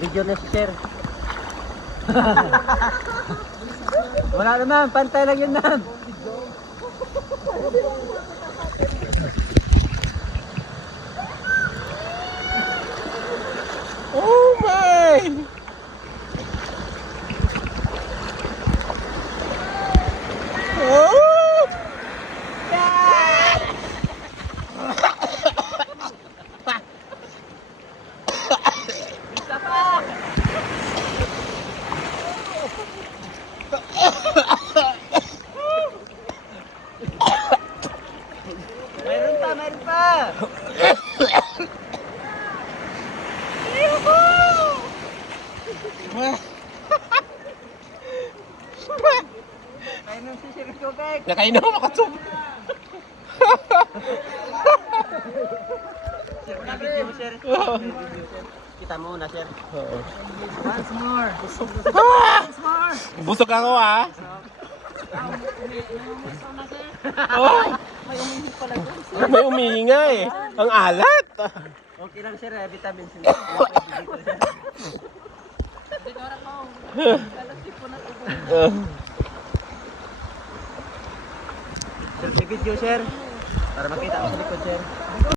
Video na si sir. Wala naman, pantay lang yun nan. Oh my! Nakainom si Sir Tubig. Nakainom ako tub. Kita muna, sir. Once more. Busog. Once more. Ako. Oh. May umihi pala doon. may umihinga eh. Ang alat. Okay lang, sir. eh, Vitamin C. Uh, Sir, video, sir. Para makita mo sa likod, sir.